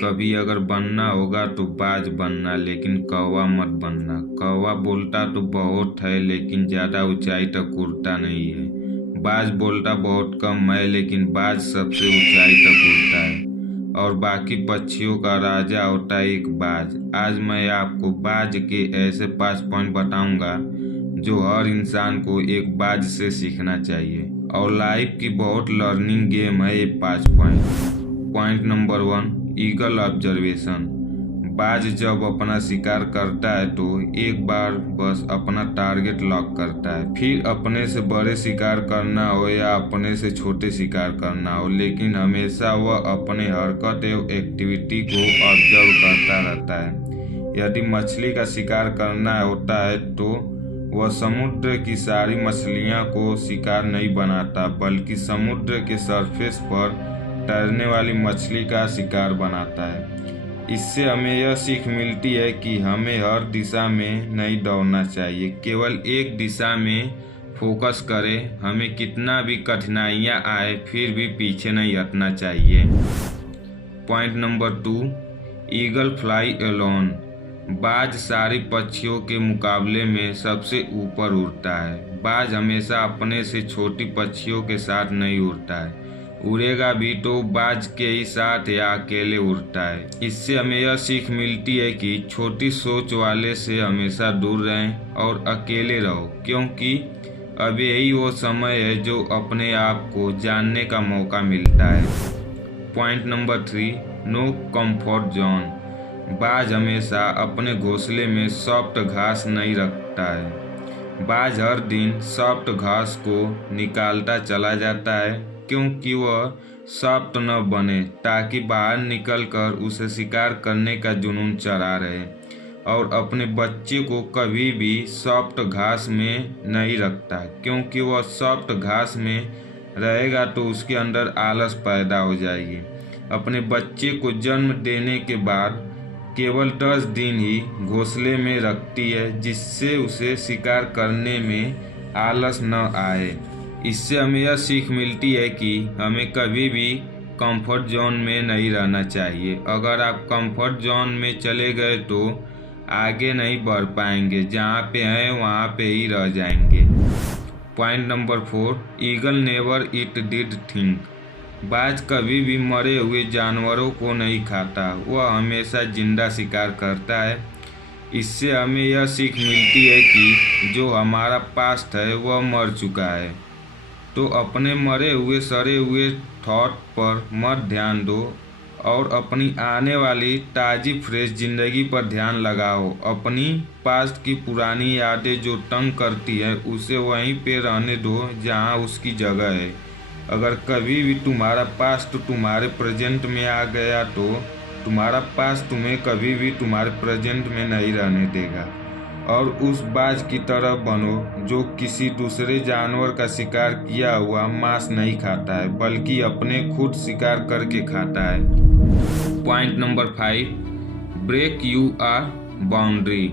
कभी अगर बनना होगा तो बाज बनना, लेकिन कौवा मत बनना। कौवा बोलता तो बहुत है लेकिन ज़्यादा ऊंचाई तक उड़ता नहीं है। बाज बोलता बहुत कम है लेकिन बाज सबसे ऊंचाई तक उड़ता है और बाकी पक्षियों का राजा होता है एक बाज। आज मैं आपको बाज के ऐसे 5 पॉइंट बताऊंगा जो हर इंसान को एक बाज से सीखना चाहिए और लाइफ की बहुत लर्निंग गेम है ये 5 point. Point number 1, eagle observation. बाज जब अपना शिकार करता है तो एक बार बस अपना टारगेट लॉक करता है, फिर अपने से बड़े शिकार करना हो या अपने से छोटे शिकार करना हो, लेकिन हमेशा वह अपने हरकत एवं एक्टिविटी को ऑब्जर्व करता रहता है। यदि मछली का शिकार करना होता है तो वह समुद्र की सारी मछलियां को शिकार नहीं बनाता, बल्कि समुद्र के सरफेस पर तैरने वाली मछली का शिकार बनाता है। इससे हमें यह सीख मिलती है कि हमें हर दिशा में नहीं दौड़ना चाहिए, केवल एक दिशा में फोकस करें। हमें कितना भी कठिनाइयां आए फिर भी पीछे नहीं हटना चाहिए। Point number 2, eagle fly alone. बाज सारी पक्षियों के मुकाबले में सबसे ऊपर उड़ता है। बाज हमेशा अपने से छोटी पक्षियों के साथ नहीं उड़ता है, उड़ेगा भी तो बाज के ही साथ या अकेले उड़ता है। इससे हमें यह सीख मिलती है कि छोटी सोच वाले से हमेशा दूर रहें और अकेले रहो, क्योंकि अब यही वो समय है जो अपने आप को जानने का मौका मिलता है। Point number 3, no comfort zone. बाज हमेशा अपने घोंसले में सॉफ्ट घास नहीं रखता है। बाज हर दिन सॉफ्ट घास को निकालता चला जाता है क्योंकि वह सॉफ्ट न बने, ताकि बाहर निकलकर उसे शिकार करने का जुनून चढ़ा रहे, और अपने बच्चे को कभी भी सॉफ्ट घास में नहीं रखता, क्योंकि वह सॉफ्ट घास में रहेगा तो उसके अंदर आलस पैदा हो जाएगी। अपने बच्चे को जन्म देने के बाद केवल 10 दिन ही घोंसले में रखती है, जिससे उसे शिकार करने में आलस न आए। इससे हमें यह सीख मिलती है कि हमें कभी भी कंफर्ट जोन में नहीं रहना चाहिए। अगर आप कंफर्ट जोन में चले गए तो आगे नहीं बढ़ पाएंगे, जहाँ पे हैं वहाँ पे ही रह जाएंगे। पॉइंट नंबर 4, ईगल नेवर ईट डेड थिंग। बाज कभी भी मरे हुए जानवरों को नहीं खाता, वह हमेशा जिंदा शिकार करता है। इससे हमें यह सीख मिलती है कि जो हमारा पास्ट है वह मर चुका है, तो अपने मरे हुए सड़े हुए थॉट पर मत ध्यान दो और अपनी आने वाली ताज़ी फ्रेश ज़िंदगी पर ध्यान लगाओ। अपनी पास्ट की पुरानी यादें जो तंग करती है उसे वहीं पे रहने दो जहां उसकी जगह है। अगर कभी भी तुम्हारा पास्ट तुम्हारे प्रेजेंट में आ गया तो तुम्हारा पास्ट तुम्हें कभी भी तुम्हारे प्रेजेंट में नहीं रहने देगा, और उस बाज की तरह बनो जो किसी दूसरे जानवर का शिकार किया हुआ मांस नहीं खाता है, बल्कि अपने खुद शिकार करके खाता है। Point number 5, break your boundary.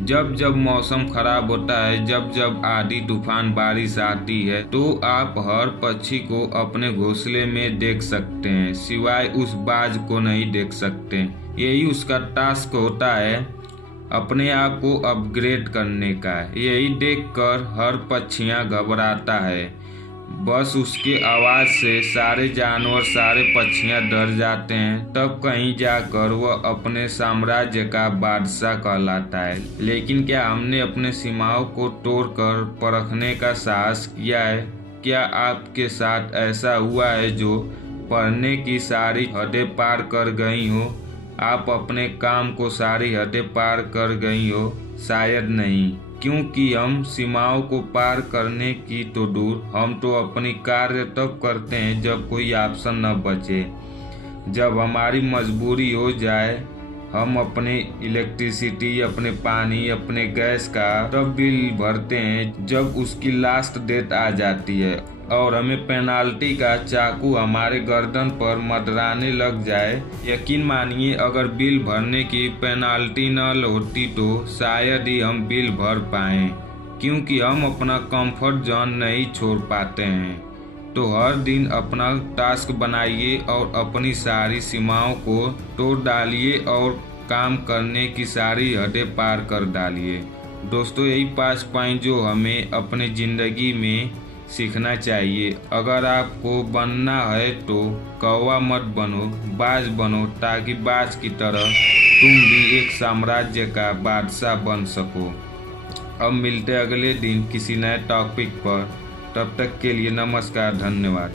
जब जब मौसम खराब होता है, जब जब आंधी तूफान बारिश आती है, तो आप हर पक्षी को अपने घोंसले में देख सकते हैं, सिवाय उस बाज को नहीं देख सकते। यही उसका टास्क होता है, अपने आप को अपग्रेड करने का। यही देखकर हर पक्षियाँ घबराता है, बस उसके आवाज़ से सारे जानवर सारे पक्षियाँ डर जाते हैं। तब कहीं जाकर वह अपने साम्राज्य का बादशाह कहलाता है। लेकिन क्या हमने अपने सीमाओं को तोड़कर परखने का साहस किया है? क्या आपके साथ ऐसा हुआ है जो पढ़ने की सारी हदें पार कर गई हो? आप अपने काम को सारी हदें पार कर गई हो? शायद नहीं, क्योंकि हम सीमाओं को पार करने की तो दूर, हम तो अपनी कार्य तब करते हैं जब कोई ऑप्शन न बचे। जब हमारी मजबूरी हो जाए, हम अपने इलेक्ट्रिसिटी, अपने पानी, अपने गैस का तब बिल भरते हैं जब उसकी लास्ट डेट आ जाती है और हमें पेनाल्टी का चाकू हमारे गर्दन पर मडराने लग जाए। यकीन मानिए, अगर बिल भरने की पेनाल्टी न होती तो शायद ही हम बिल भर पाएं, क्योंकि हम अपना कंफर्ट जोन नहीं छोड़ पाते हैं। तो हर दिन अपना टास्क बनाइए और अपनी सारी सीमाओं को तोड़ डालिए और काम करने की सारी हदें पार कर डालिए। दोस्तों, यही 5 पॉइंट जो हमें अपने ज़िंदगी में सीखना चाहिए। अगर आपको बनना है तो कौवा मत बनो, बाज बनो, ताकि बाज की तरह तुम भी एक साम्राज्य का बादशाह बन सको। अब मिलते अगले दिन किसी नए टॉपिक पर। तब तक के लिए नमस्कार, धन्यवाद।